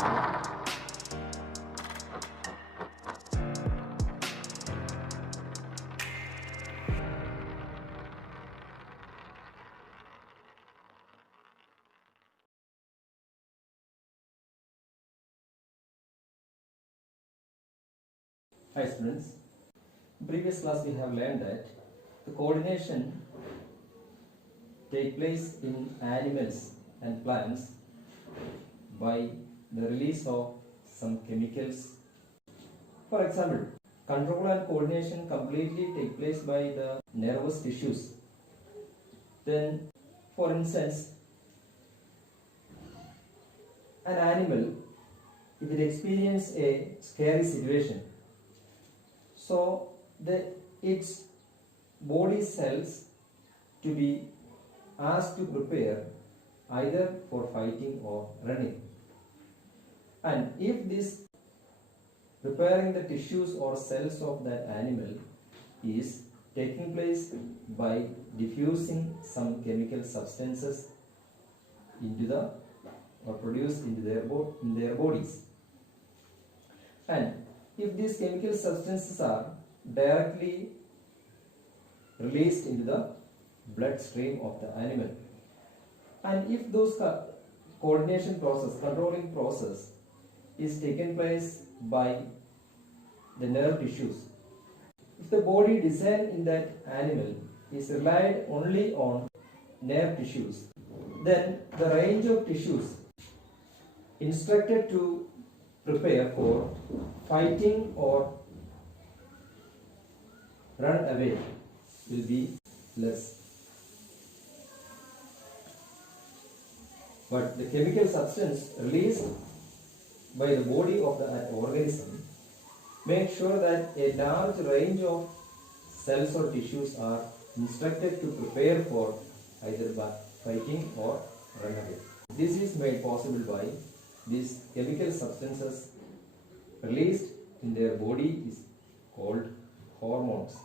Hi students, in previous class we have learned that the coordination take place in animals and plants by the release of some chemicals. For example, control and coordination completely take place by the nervous tissues. Then, for instance, an animal, if it experiences a scary situation, so its body cells to be asked to prepare either for fighting or running. And if this preparing the tissues or cells of that animal is taking place by diffusing some chemical substances into the or produced into in their bodies, and if these chemical substances are directly released into the bloodstream of the animal, and if those coordination process, controlling process is taken place by the nerve tissues, if the body design in that animal is relied only on nerve tissues, then the range of tissues instructed to prepare for fighting or run away will be less. But the chemical substance released by the body of the organism makes sure that a large range of cells or tissues are instructed to prepare for either by fighting or run away. This is made possible by these chemical substances released in their body is called hormones.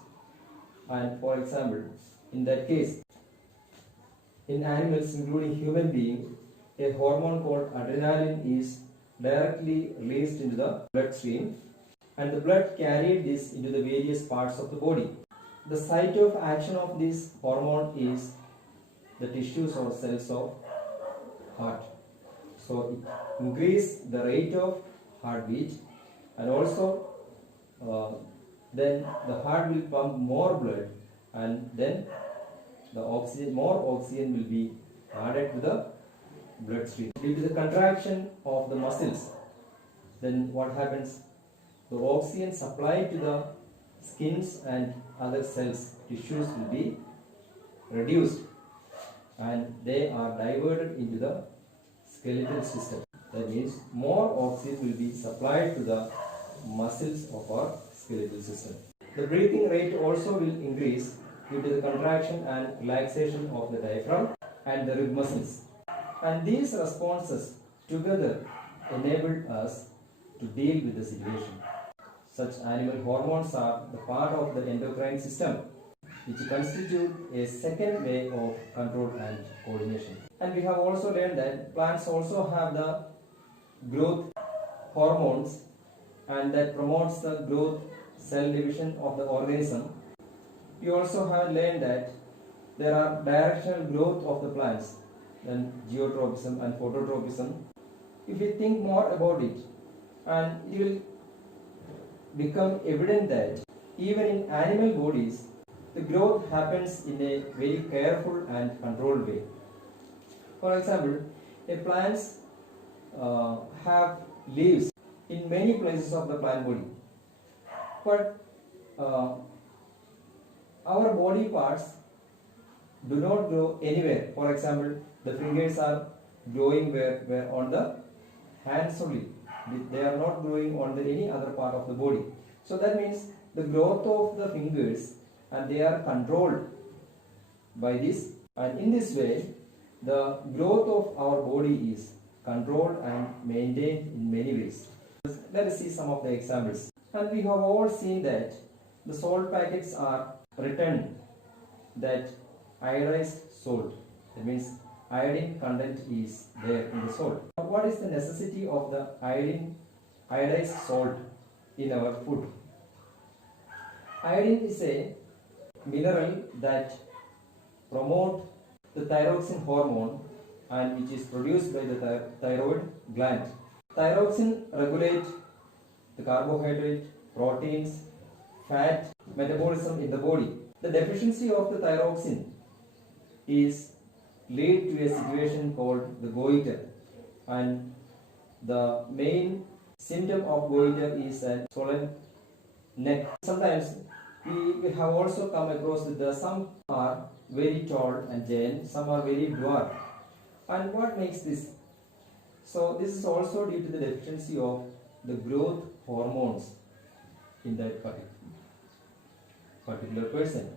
And for example, in that case, in animals including human beings, a hormone called adrenaline is directly released into the bloodstream, and the blood carried this into the various parts of the body. The site of action of this hormone is the tissues or cells of heart. So it increases the rate of heartbeat, and also then the heart will pump more blood, and then more oxygen will be added to the bloodstream. Due to the contraction of the muscles, then what happens? The oxygen supplied to the skins and other cells, tissues will be reduced, and they are diverted into the skeletal system. That means more oxygen will be supplied to the muscles of our skeletal system. The breathing rate also will increase due to the contraction and relaxation of the diaphragm and the rib muscles. And these responses together enable us to deal with the situation. Such animal hormones are the part of the endocrine system, which constitute a second way of control and coordination. And we have also learned that plants also have the growth hormones, and that promotes the growth, cell division of the organism. We also have learned that there are directional growth of the plants, then geotropism and phototropism. If we think more about it, and it will become evident that even in animal bodies, the growth happens in a very careful and controlled way. For example, a plants have leaves in many places of the plant body, but our body parts do not grow anywhere. For example, the fingers are growing where on the hands only. They are not growing on any other part of the body. So that means the growth of the fingers, and they are controlled by this, and in this way the growth of our body is controlled and maintained in many ways. Let us see some of the examples. And we have all seen that the salt packets are written that iodized salt. That means iodine content is there in the salt. What is the necessity of the iodized salt in our food? Iodine is a mineral that promote the thyroxine hormone and which is produced by the thyroid gland. Thyroxine regulates the carbohydrate, proteins, fat metabolism in the body. The deficiency of the thyroxine is lead to a situation called the goiter, and the main symptom of goiter is a swollen neck. Sometimes we have also come across that some are very tall and giant, some are very dwarf. And what makes this? So this is also due to the deficiency of the growth hormones in that particular person.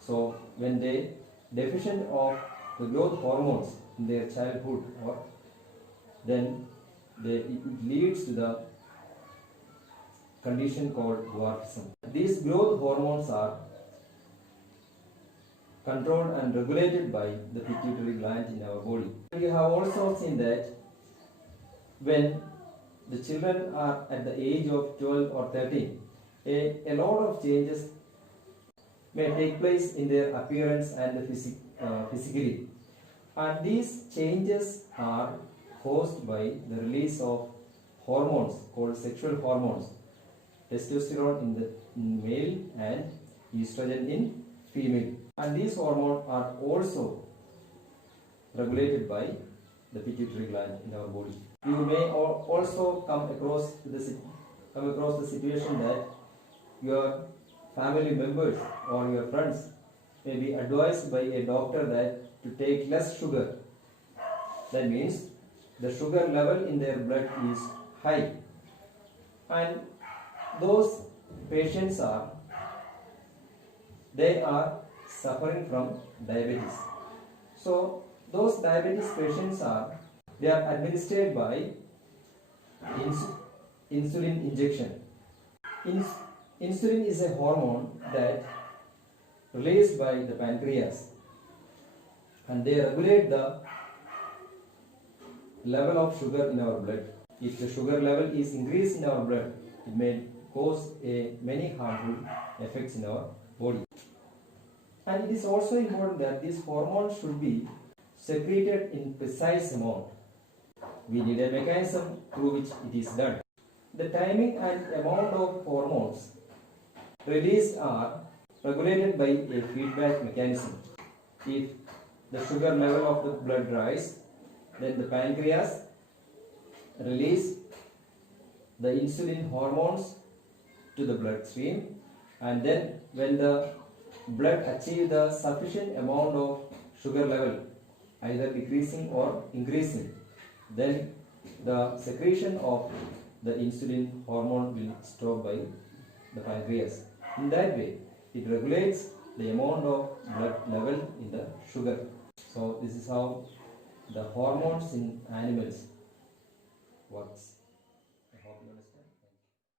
So when they deficient of the growth hormones in their childhood, or then it leads to the condition called dwarfism. These growth hormones are controlled and regulated by the pituitary gland in our body. We have also seen that when the children are at the age of 12 or 13, a lot of changes may take place in their appearance and physically. And these changes are caused by the release of hormones called sexual hormones, testosterone in the male and estrogen in female. And these hormones are also regulated by the pituitary gland in our body. You may also come across the situation that your family members or your friends may be advised by a doctor that to take less sugar. That means the sugar level in their blood is high, and those patients are suffering from diabetes. So those diabetes patients are administered by insulin injection. Insulin is a hormone that released by the pancreas, and they regulate the level of sugar in our blood. If the sugar level is increased in our blood, it may cause many harmful effects in our body. And it is also important that these hormones should be secreted in precise amount. We need a mechanism through which it is done. The timing and amount of hormones released are regulated by a feedback mechanism. If the sugar level of the blood rise, then the pancreas release the insulin hormones to the bloodstream, and then when the blood achieve the sufficient amount of sugar level, either decreasing or increasing, then the secretion of the insulin hormone will stop by the pancreas. In that way, it regulates the amount of blood level in the sugar. So this is how the hormones in animals works.